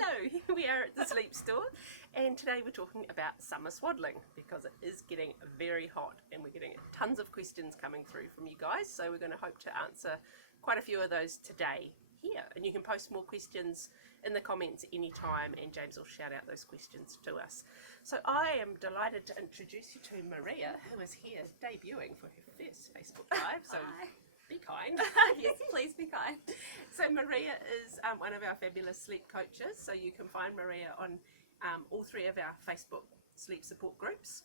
Hello, we are at the sleep store and today we're talking about summer swaddling because it is getting very hot and we're getting tons of questions coming through from you guys, so we're going to hope to answer quite a few of those today here, and you can post more questions in the comments anytime and James will shout out those questions to us. So I am delighted to introduce you to Maria, who is here debuting for her first Facebook Live, so Hi. Be kind. Yes, please be kind. So Maria is one of our fabulous sleep coaches, so you can find Maria on all three of our Facebook sleep support groups.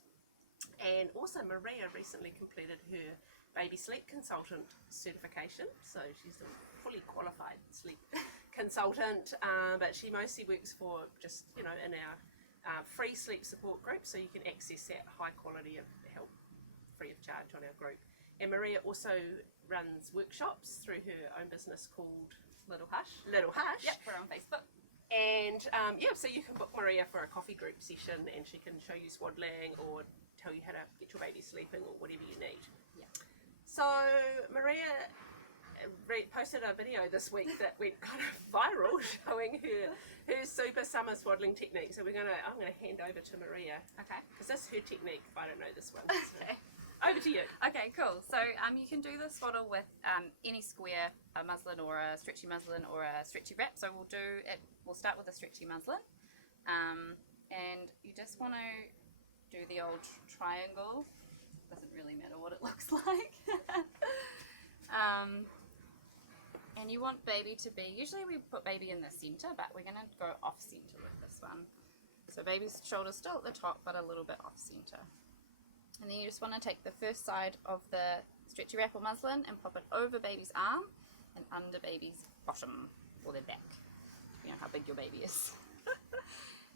And also Maria recently completed her baby sleep consultant certification, so she's a fully qualified sleep consultant, but she mostly works for just, in our free sleep support group, so you can access that high quality of help free of charge on our group. And Maria also runs workshops through her own business called Little Hush. Yep, we're on Facebook. And so you can book Maria for a coffee group session and she can show you swaddling or tell you how to get your baby sleeping or whatever you need. Yeah. So Maria posted a video this week that went kind of viral showing her super summer swaddling technique. So I'm gonna hand over to Maria. Okay. Because that's her technique. I don't know this one. So. Okay. Over to you. Okay, cool. So you can do the swaddle with any square, a muslin or a stretchy muslin or a stretchy wrap. So we'll start with a stretchy muslin, and you just want to do the old triangle. Doesn't really matter what it looks like. And you want baby to be, usually we put baby in the center, but we're going to go off center with this one. So baby's shoulders still at the top, but a little bit off center. And then you just want to take the first side of the stretchy wrap or muslin and pop it over baby's arm and under baby's bottom or their back. You know how big your baby is.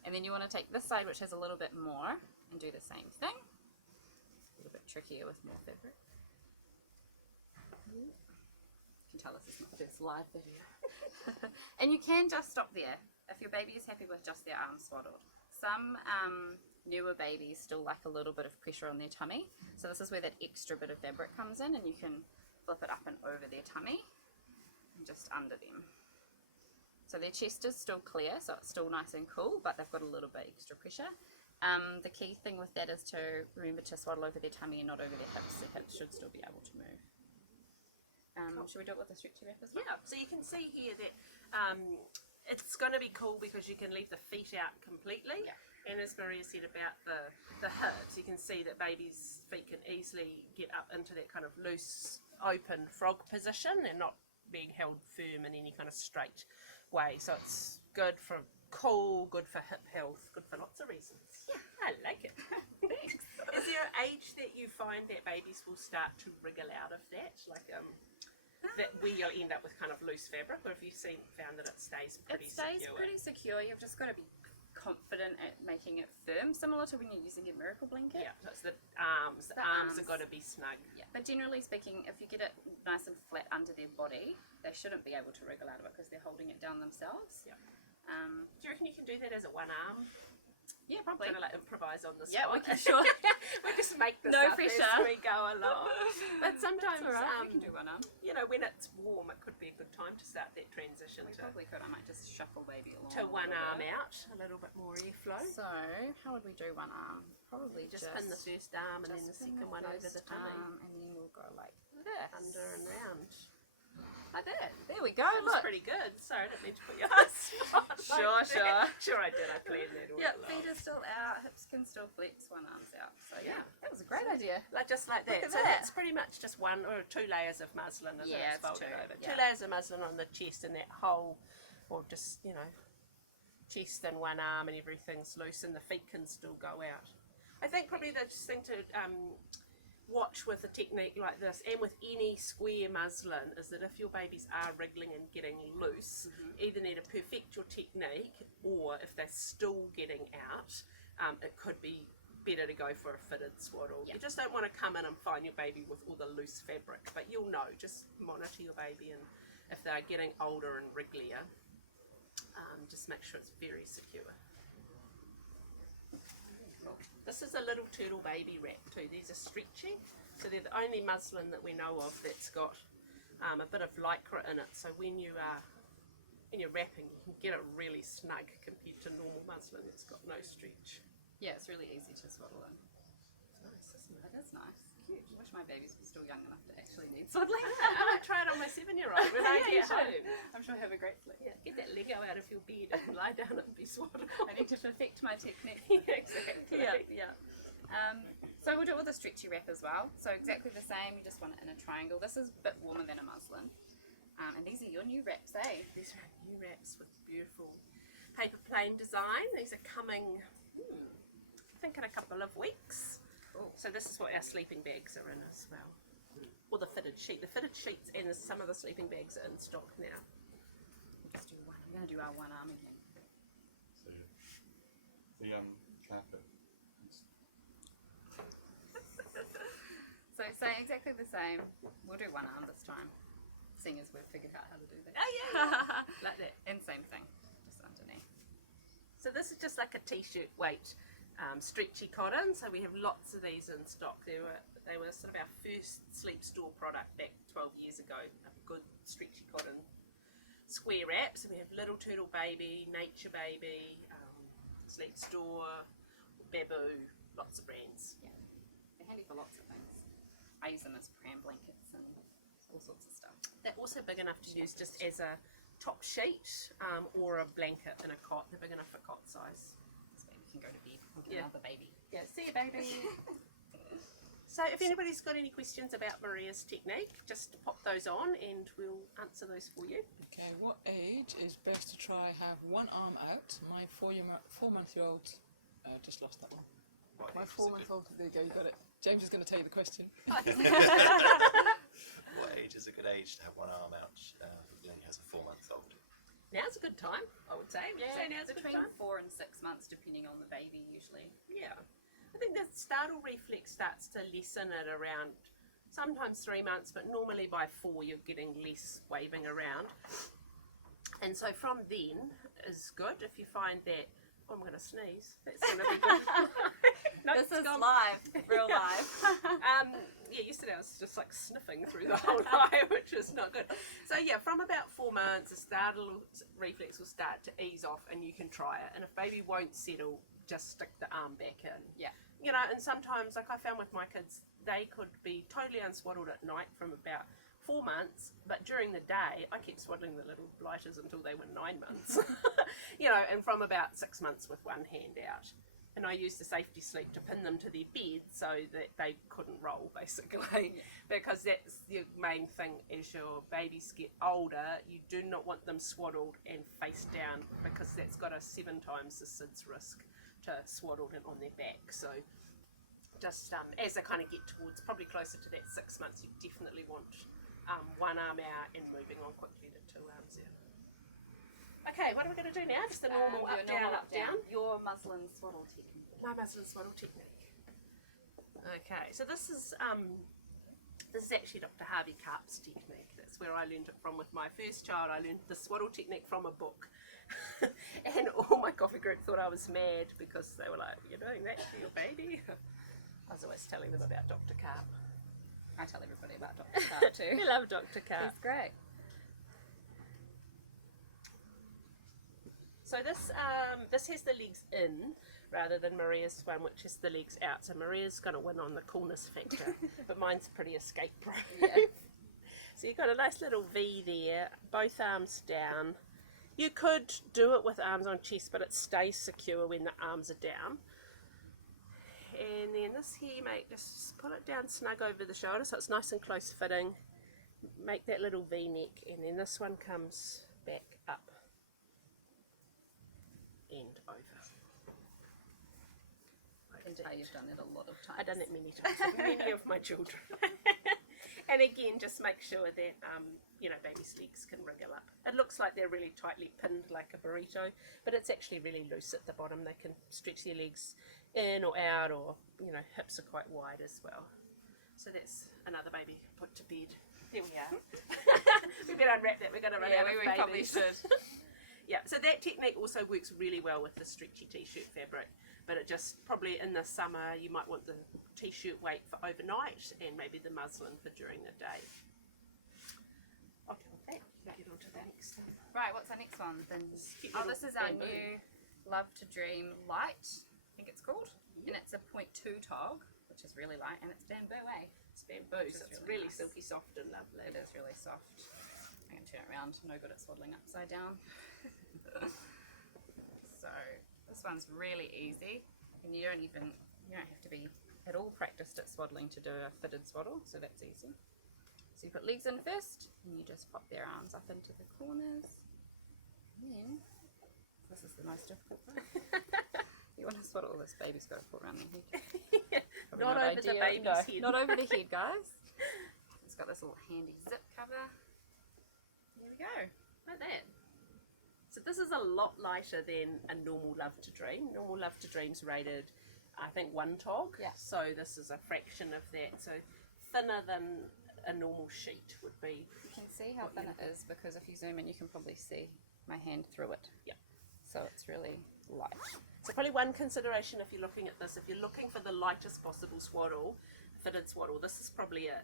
And then you want to take this side, which has a little bit more, and do the same thing. A little bit trickier with more fabric. You can tell this is my first live video. And you can just stop there if your baby is happy with just their arms swaddled. Some newer babies still like a little bit of pressure on their tummy, so this is where that extra bit of fabric comes in, and you can flip it up and over their tummy and just under them. So their chest is still clear, so it's still nice and cool, but they've got a little bit extra pressure. The key thing with that is to remember to swaddle over their tummy and not over their hips. Their hips should still be able to move. Cool. Should we do it with the stretchy wrap as well? Yeah, so you can see here that it's going to be cool because you can leave the feet out completely. Yeah. And as Maria said about the hips, you can see that baby's feet can easily get up into that kind of loose, open frog position and not being held firm in any kind of straight way. So it's good for cool, good for hip health, good for lots of reasons. Yeah. I like it. Thanks. Is there an age that you find that babies will start to wriggle out of that? Like that where you'll end up with kind of loose fabric, or have you found that it stays pretty secure? It stays pretty secure. You've just got to be confident at making it firm, similar to when you're using a miracle blanket. Yeah, so it's the arms. The arms have got to be snug. Yeah, but generally speaking, if you get it nice and flat under their body, they shouldn't be able to wriggle out of it because they're holding it down themselves. Yeah. Do you reckon you can do that as a one arm? Yeah, probably. Kind of like improvise on the spot. Yeah, we can sure. We just make this No up pressure. as we go along. But sometimes, That's all right. We can do one arm. when it's warm, it could be a good time to start that transition We probably could. I might just shuffle baby along. to one arm out, a little bit more airflow. So, how would we do one arm? Probably Just pin the first arm and then the second one over the tummy. And then we'll go like this. Under and round. Like that. There we go, That was look. pretty good. Sorry, I didn't mean to put you on the spot. Sure, sure. Sure I did. I planned that all Yep, along. feet are still out, hips can still flex, one arm's out. So yeah, Yeah. that was a great idea. Just like that. Look at So that. that's pretty much just one or two layers of muslin. Isn't Yeah, it? it's Folded two, over. yeah. 2 layers of muslin on the chest and that whole, or just, chest and one arm and everything's loose and the feet can still go out. I think probably the thing to watch with a technique like this and with any square muslin is that if your babies are wriggling and getting loose, either need to perfect your technique, or if they're still getting out, it could be better to go for a fitted swaddle. Yep. You just don't want to come in and find your baby with all the loose fabric, but you'll know. Just monitor your baby, and if they're getting older and wrigglier, just make sure it's very secure. This is a little turtle baby wrap too. These are stretchy, so they're the only muslin that we know of that's got a bit of lycra in it. So when you are and you're wrapping, you can get it really snug compared to normal muslin that's got no stretch. Yeah, it's really easy to swaddle in. It's nice, isn't it? It is nice. Cute. I wish my babies were still young enough to actually need swaddling. I might try it on my 7-year-old when I Yeah, you get home. should. I'm sure he'll have a great sleep. Yeah, get that Lego out of your bed and lie down and be swaddled. I need to perfect my technique. Yeah, exactly. Yeah. So we'll do it with a stretchy wrap as well. So exactly the same, you just want it in a triangle. This is a bit warmer than a muslin. And these are your new wraps, eh? These are new wraps with beautiful paper plane design. These are coming, I think, in a couple of weeks. Cool. So this is what our sleeping bags are in as well. Or the fitted sheet. The fitted sheets and some of the sleeping bags are in stock now. We'll just do one. I'm going to do our one arm again. So the carpet. So saying exactly the same. We'll do one arm this time, seeing as we've figured out how to do that. Oh yeah. Like that. And same thing, just underneath. So this is just like a t-shirt weight stretchy cotton. So we have lots of these in stock. They were sort of our first sleep store product back 12 years ago. A good stretchy cotton square wraps. So we have Little Turtle Baby, Nature Baby, Sleep Store, Baboo, lots of brands. Yeah, they're handy for lots of things. I use them as pram blankets and all sorts of stuff. They're also big enough to use just as a top sheet or a blanket in a cot. They're big enough for cot size. This baby can go to bed and get another baby. Yeah, see you, baby. So if anybody's got any questions about Maria's technique, just pop those on and we'll answer those for you. Okay, what age is best to try have one arm out? My 4-month-old just lost that one. My 4-month-old, there you go, you got it. James is going to tell you the question. What age is a good age to have one arm out for when he has a 4-month-old? Now's a good time, I would say. Yeah, Say now's a good between time. 4 and 6 months, depending on the baby, usually. Yeah. I think the startle reflex starts to lessen at around sometimes 3 months, but normally by 4 you're getting less waving around. And so from then is good if you find that, oh, I'm going to sneeze. That's going to be good. No, This it's is gone. live, real live. Yeah, yesterday I was just like sniffing through the whole night, which is not good. So yeah, from about 4 months, the startle reflex will start to ease off and you can try it. And if baby won't settle, just stick the arm back in. Yeah. You know, and sometimes, like I found with my kids, they could be totally unswaddled at night from about 4 months, but during the day, I kept swaddling the little blighters until they were 9 months. You know, and from about 6 months with one hand out. And I used the safety sleep to pin them to their bed so that they couldn't roll, basically. Because that's the main thing as your babies get older, you do not want them swaddled and face down because that's got a 7 times the SIDS risk to swaddled and on their back. So just as they kind of get towards probably closer to that 6 months, you definitely want one arm out and moving on quickly to 2 arms out. Okay, what are we going to do now? Just the normal up, down, up, down. Your muslin swaddle technique. My muslin swaddle technique. Okay, so this is actually Dr. Harvey Karp's technique. That's where I learned it from with my first child. I learned the swaddle technique from a book. And all my coffee group thought I was mad because they were like, "You're doing that to your baby?" I was always telling them about Dr. Karp. I tell everybody about Dr. Karp too. We love Dr. Karp. He's great. So this has the legs in rather than Maria's one, which has the legs out. So Maria's going to win on the coolness factor, but mine's pretty escape proof. Yeah. So you've got a nice little V there, both arms down. You could do it with arms on chest, but it stays secure when the arms are down. And then this here, mate, just put it down snug over the shoulder so it's nice and close fitting. Make that little V neck, and then this one comes back up and over. I can tell you've done it a lot of times. I've done it many times with many of my children. And again, just make sure that you know, baby's legs can wriggle up. It looks like they're really tightly pinned like a burrito, but it's actually really loose at the bottom. They can stretch their legs in or out, or you know, hips are quite wide as well. So that's another baby put to bed. There we are. We better unwrap that. We're going to run out of babies. Probably should. Yeah, so that technique also works really well with the stretchy t-shirt fabric, but it just probably in the summer you might want the t-shirt weight for overnight and maybe the muslin for during the day. I'll deal with that. Get onto next one. Right, what's our next one? Then, cute oh, little this is our bamboo. new Love to Dream Light, I think it's called. And it's a 0.2 tog, which is really light, and it's bamboo, eh? It's bamboo, so it's really nice. silky soft and lovely. It is really soft. I'm going to turn it around, no good at swaddling upside down. So, this one's really easy, and you don't have to be at all practiced at swaddling to do a fitted swaddle, so that's easy. So you put legs in first, and you just pop their arms up into the corners. And then, this is the most difficult part. You want to swaddle this baby's got to put around their head. Not over the baby's head. Not over the head, guys. It's got this little handy zip cover. There we go. Like that. So this is a lot lighter than a normal Love to Dream. Normal Love to Dream's rated, I think, 1 tog. Yeah. So this is a fraction of that. So thinner than a normal sheet would be. You can see how thin it is because if you zoom in, you can probably see my hand through it. Yeah. So it's really light. So probably one consideration if you're looking at this, if you're looking for the lightest possible swaddle, fitted swaddle, this is probably it.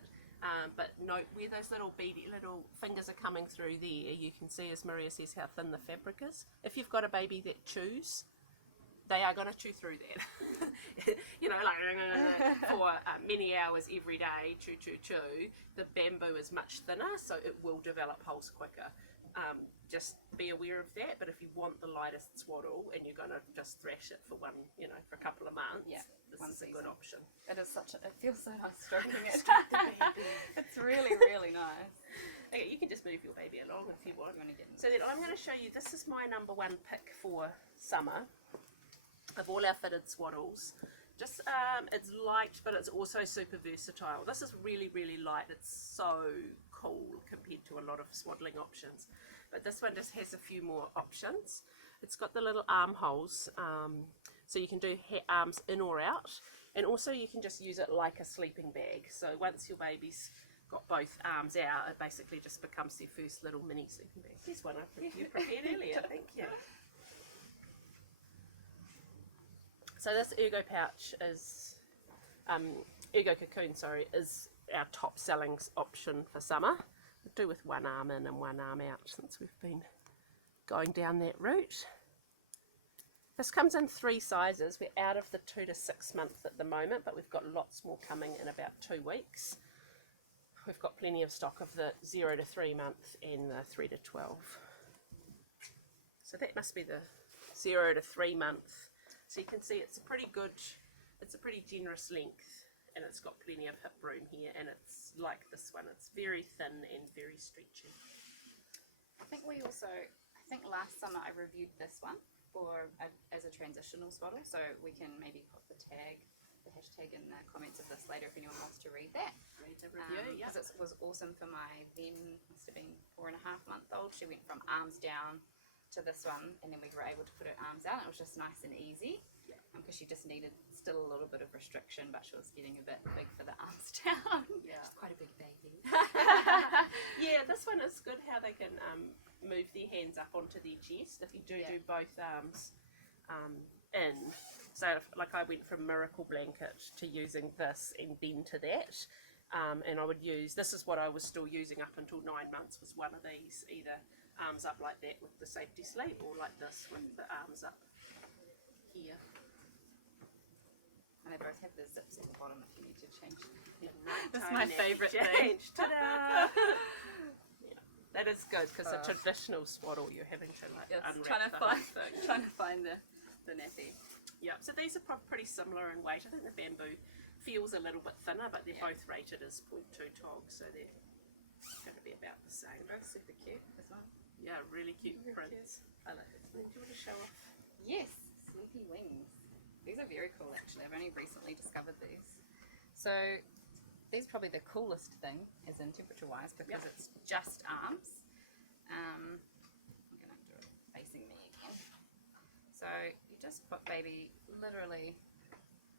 But note where those little beady little fingers are coming through there, you can see, as Maria says, how thin the fabric is. If you've got a baby that chews, they are going to chew through that. You know, like for many hours every day, chew, chew, chew. The bamboo is much thinner, so it will develop holes quicker. Just be aware of that, but if you want the lightest swaddle and you're going to just thrash it for one, you know, for a couple of months, Yeah, this one is a good option. It is such a, it feels so nice stroking it. It's really, really nice. Okay, you can just move your baby along if you want. You want to get in. So then I'm going to show you, this is my #1 pick for summer of all our fitted swaddles. Just, it's light, but it's also super versatile. This is really, really light. It's so cool compared to a lot of swaddling options. But this one just has a few more options. It's got the little armholes, so you can do arms in or out. And also you can just use it like a sleeping bag. So once your baby's got both arms out, it basically just becomes their first little mini sleeping bag. Here's one you prepared earlier, thank you. So this Ergopouch is, Ergococoon, sorry, is our top selling option for summer. We'll do with one arm in and one arm out since we've been going down that route. This comes in 3 sizes. We're out of the 2 to 6 months at the moment, but we've got lots more coming in about 2 weeks. We've got plenty of stock of the 0 to 3 month and the 3 to 12. So that must be the 0 to 3 month. So you can see it's a pretty generous length, and it's got plenty of hip room here, and it's like this one, it's very thin and very stretchy. I think last summer I reviewed this one as a transitional swaddle, so we can maybe put the hashtag in the comments of this later if anyone wants to read that. Read the review, yeah. Because it was awesome for my then, must have been 4.5-month-old. She went from arms down to this one, and then we were able to put her arms out. It was just nice and easy, because she just needed still a little bit of restriction, but she was getting a bit big for the arms down. Yeah. She's quite a big baby. Yeah, this one is good how they can move their hands up onto their chest if you do both arms in. So like I went from Miracle Blanket to using this and then to that, and I would use, this is what I was still using up until 9 months, was one of these, either arms up like that with the safety sleeve, or like this with the arms up here. And they both have the zips at the bottom if you need to change. That's my favourite thing. Ta-da! Yeah, that is good, because a traditional swaddle you're having to like unwrap the whole thing. Trying to find the nappy. Yeah, so these are pretty similar in weight. I think the bamboo feels a little bit thinner, but they're both rated as 0.2 togs, so they're going to be about the same. They're both super cute as well. Yeah, really cute Very prints. I like it. Do you want to show off? Yes, sleepy wings. These are very cool actually. I've only recently discovered these. So these are probably the coolest thing, as in temperature wise, because it's just arms. I'm going to do it facing me again. So you just put baby literally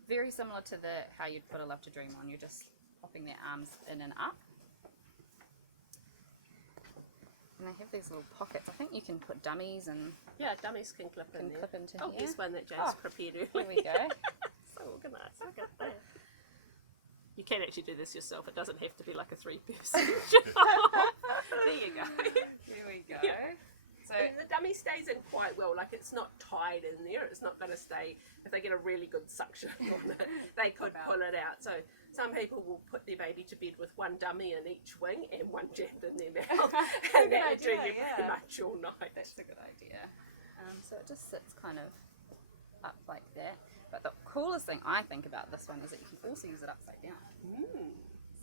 very similar to how you'd put a Love to Dream on. You're just popping their arms in and up. And they have these little pockets. I think you can put dummies and dummies can clip in there. clip into Oh, here. here's one that James prepared earlier. Here we go. So organised. Look at that. You can actually do this yourself. It doesn't have to be like a 3-person job. There you go. Here we go. Yeah. So And the dummy stays in quite well. Like, it's not tied in there. It's not going to stay. If they get a really good suction on it, they could pull it out. So some people will put their baby to bed with one dummy in each wing and one jammed in their mouth, and that will do you pretty much all night. that's a good idea. So it just sits kind of up like that. But the coolest thing I think about this one is that you can also use it upside down.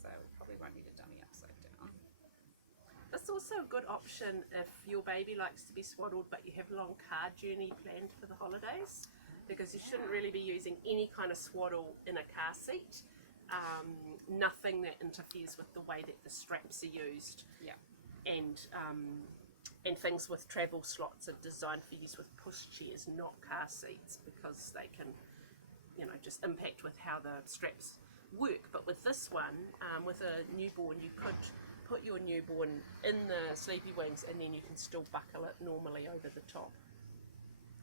So we probably won't need a dummy upside down. It's also a good option if your baby likes to be swaddled but you have a long car journey planned for the holidays, because you shouldn't really be using any kind of swaddle in a car seat. Nothing that interferes with the way that the straps are used. Yeah. And things with travel slots are designed for use with pushchairs, not car seats, because they can, you know, just impact with how the straps work. But with this one, with a newborn, you could put your newborn in the sleepy wings and then you can still buckle it normally over the top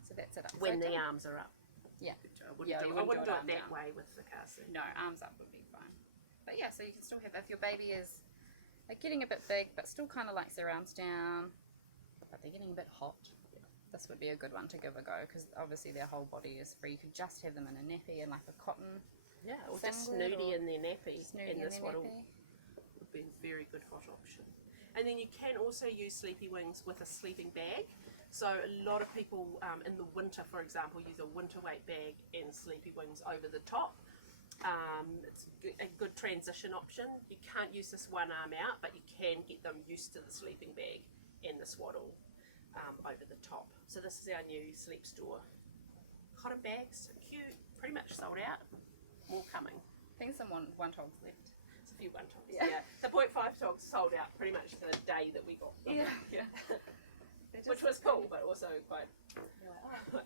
So that's it upside when the down. arms are up. Yeah. I wouldn't Yeah, do, you I wouldn't wouldn't do do it it that arm down. way with the car seat. No, arms up would be fine. But yeah, so you can still have, if your baby is like getting a bit big but still kind of likes their arms down, but they're getting a bit hot, this would be a good one to give a go, because obviously their whole body is free. You could just have them in a nappy and like a cotton Yeah, or just singlet snooty or in their nappy, snooty and in this their one nappy. would be a very good hot option. And then you can also use sleepy wings with a sleeping bag. So a lot of people in the winter, for example, use a winter weight bag and sleepy wings over the top. It's a good transition option. You can't use this one arm out, but you can get them used to the sleeping bag and the swaddle over the top. So this is our new Sleep Store cotton bags. So cute, pretty much sold out. More coming. I think some one togs left. It's a few one togs. Yeah. Yeah. The 0.5 togs sold out pretty much the day that we got them. Yeah. Which was cool, but also quite. Like,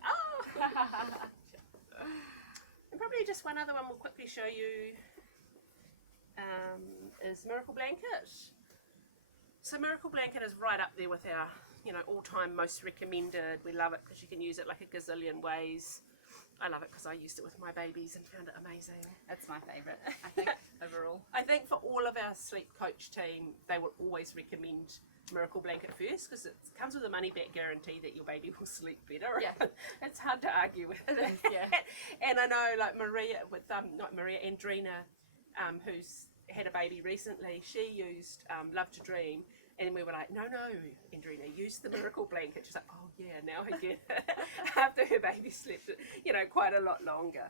And probably just one other one we'll quickly show you is Miracle Blanket. So Miracle Blanket is right up there with our, you know, all-time most recommended. We love it because you can use it like a gazillion ways. I love it because I used it with my babies and found it amazing. That's my favourite, I think, overall. I think for all of our sleep coach team, they will always recommend Miracle Blanket first, because it comes with a money back guarantee that your baby will sleep better. Yeah. It's hard to argue with that. Yeah. And I know, like Maria, with not Maria, Andrina, who's had a baby recently, she used Love to Dream, and we were like, no, Andrina, use the Miracle Blanket. She's like, oh yeah, now I get it. After her baby slept, you know, quite a lot longer.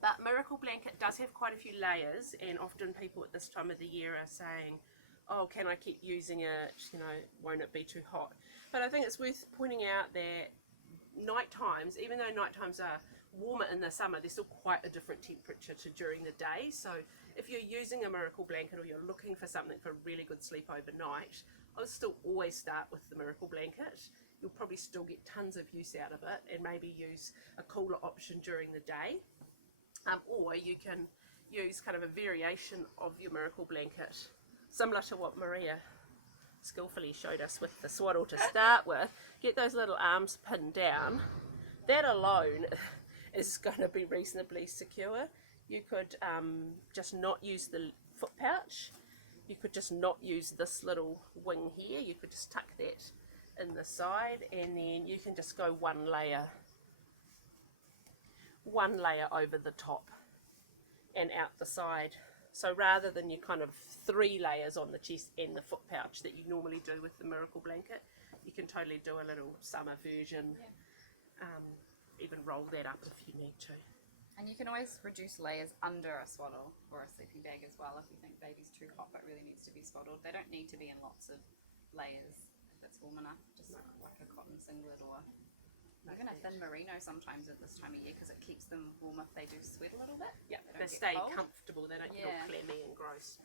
But Miracle Blanket does have quite a few layers, and often people at this time of the year are saying, oh, can I keep using it? You know, won't it be too hot? But I think it's worth pointing out that night times, even though night times are warmer in the summer, they're still quite a different temperature to during the day. So if you're using a Miracle Blanket or you're looking for something for a really good sleep overnight, I would still always start with the Miracle Blanket. You'll probably still get tons of use out of it, and maybe use a cooler option during the day. Or you can use kind of a variation of your Miracle Blanket, similar to what Maria skillfully showed us with the swaddle to start with. Get those little arms pinned down. That alone is going to be reasonably secure. You could just not use the foot pouch. You could just not use this little wing here. You could just tuck that in the side, and then you can just go one layer over the top and out the side. So rather than your kind of 3 layers on the chest and the foot pouch that you normally do with the Miracle Blanket, you can totally do a little summer version. Even roll that up if you need to. And you can always reduce layers under a swaddle or a sleeping bag as well if you think baby's too hot but really needs to be swaddled. They don't need to be in lots of layers if it's warm enough, just like a cotton singlet or even a thin merino sometimes at this time of year, because it keeps them warm if they do sweat a little bit. Yeah, don't they get stay cold. comfortable, they don't get all clammy and gross.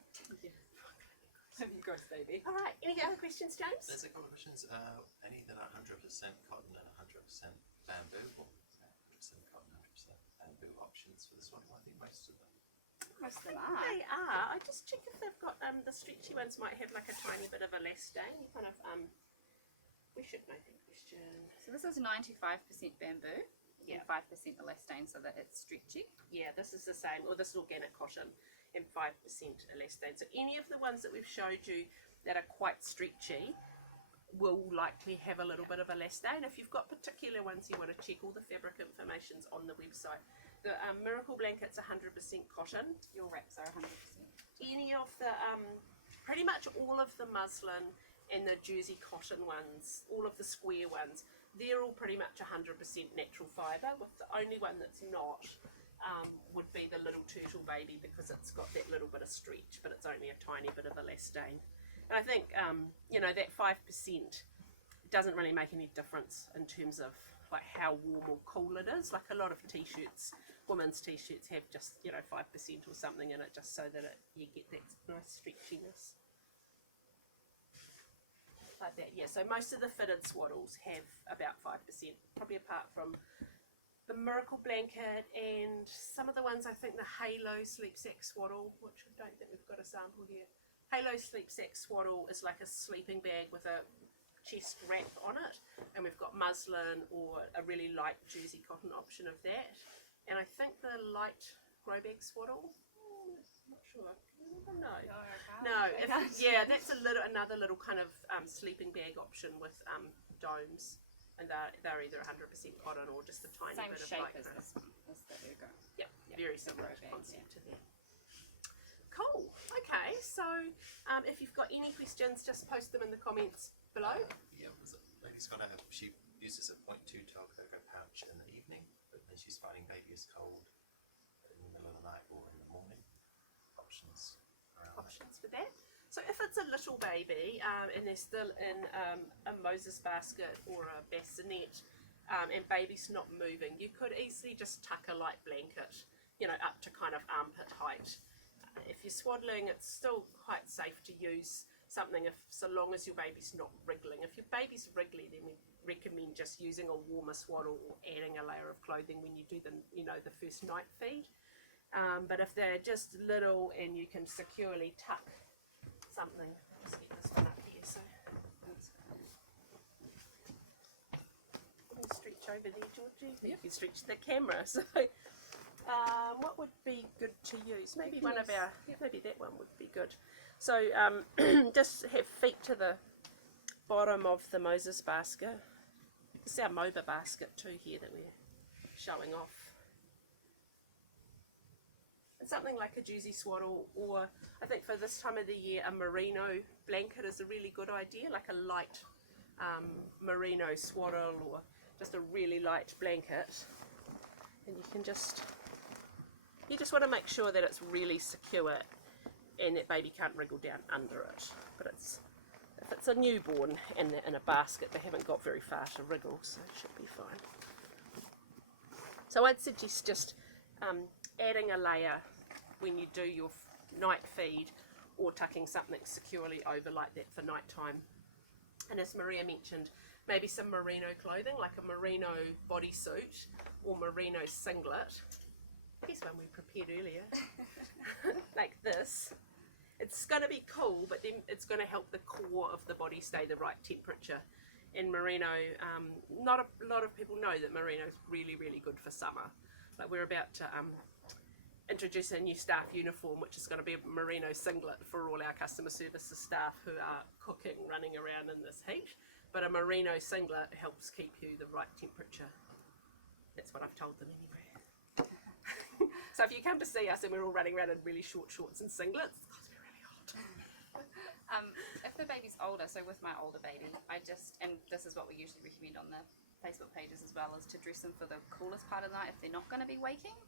Gross baby. Alright, any other questions, James? There's a couple of questions. Any that are 100% cotton and 100% bamboo, or 100% cotton, 100% bamboo options for this one? I think most of them. Most of them are. They are. I just check if they've got the stretchy ones might have like a tiny bit of elastane. You kind of we should know that question. So this is 95% bamboo. and 5% elastane so that it's stretchy. Yeah, this is the same, or this is organic cotton and 5% elastane. So any of the ones that we've showed you that are quite stretchy will likely have a little bit of elastane. If you've got particular ones you want to check, all the fabric information's on the website. The Miracle Blanket's 100% cotton. Your wraps are 100%. Any of the, pretty much all of the muslin and the jersey cotton ones, all of the square ones, they're all pretty much 100% natural fibre, with the only one that's not would be the little turtle baby, because it's got that little bit of stretch, but it's only a tiny bit of elastane. And I think, you know, that 5% doesn't really make any difference in terms of like how warm or cool it is. Like a lot of t-shirts, women's t-shirts have just, you know, 5% or something in it, just so that you get that nice stretchiness. Like that, yeah. So most of the fitted swaddles have about 5%, probably apart from the Miracle Blanket and some of the ones, I think the Halo Sleep Sack Swaddle, which I don't think we've got a sample here. Halo Sleep Sack Swaddle is like a sleeping bag with a chest wrap on it, and we've got muslin or a really light jersey cotton option of that. And I think the light grow bag swaddle, not sure. No. Yeah, that's another little kind of sleeping bag option with domes, and they're either 100% cotton or just a tiny Same bit of shape like as this one, as the Ergo. Yeah, very similar grow bag, concept to that. Cool. Okay, so if you've got any questions, just post them in the comments below. Yeah, she uses a 0.2 Ergopouch in the evening, but then she's finding baby is cold in the middle of the night or in the morning. Options For that. So if it's a little baby and they're still in a Moses basket or a bassinet and baby's not moving, you could easily just tuck a light blanket, you know, up to kind of armpit height. If you're swaddling, it's still quite safe to use something so long as your baby's not wriggling. If your baby's wriggly, then we recommend just using a warmer swaddle or adding a layer of clothing when you do the first night feed. But if they're just little and you can securely tuck something, let's get this one up here. So you can stretch over there, Georgie. You can stretch the camera. So what would be good to use? Maybe one of our, maybe that one would be good. So just have feet to the bottom of the Moses basket. This is our MOBA basket too here that we're showing off. And something like a jersey swaddle, or I think for this time of the year a merino blanket is a really good idea, like a light merino swaddle or just a really light blanket. And you just want to make sure that it's really secure and that baby can't wriggle down under it. But if it's a newborn and they're in a basket, they haven't got very far to wriggle, so it should be fine. So I'd suggest just adding a layer when you do your night feed, or tucking something securely over like that for night time. And as Maria mentioned, maybe some merino clothing, like a merino bodysuit or merino singlet. Here's one we prepared earlier. Like this. It's going to be cool, but then it's going to help the core of the body stay the right temperature. And merino, not a lot of people know that merino is really, really good for summer. Like we're about to introduce a new staff uniform, which is going to be a merino singlet for all our customer services staff who are cooking, running around in this heat. But a merino singlet helps keep you the right temperature. That's what I've told them anyway. So if you come to see us and we're all running around in really short shorts and singlets, it's because we're really hot. If the baby's older, so with my older baby, and this is what we usually recommend on the Facebook pages as well, is to dress them for the coolest part of the night if they're not going to be waking,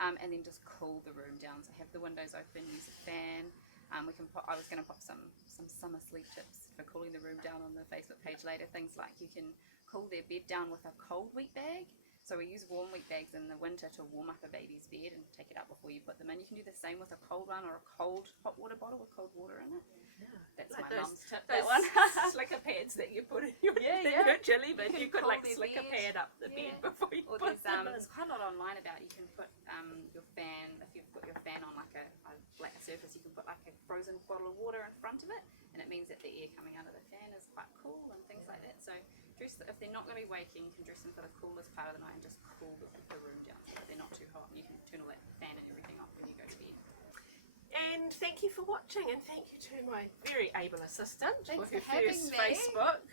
and then just cool the room down. So have the windows open, use a fan. I was going to pop some summer sleep tips for cooling the room down on the Facebook page later. Things like you can cool their bed down with a cold wet bag. So we use warm wet bags in the winter to warm up a baby's bed and take it out before you put them in. You can do the same with a cold one or a cold hot water bottle with cold water in it. Yeah. That's like my mum's tip, that one. Slicker pads that you put in your chili bin. You could like slick a pad up the bed before you put them in. There's quite a lot online about it. You can put your fan, if you've got your fan on like a flat surface, you can put like a frozen bottle of water in front of it, and it means that the air coming out of the fan is quite cool and things like that. So dress if they're not going to be waking, you can dress them for the coolest part of the night and just cool the room down so that they're not too hot. You can turn all that fan and everything off when you go to bed. And thank you for watching, and thank you to my very able assistant Thanks for her for having first me. Facebook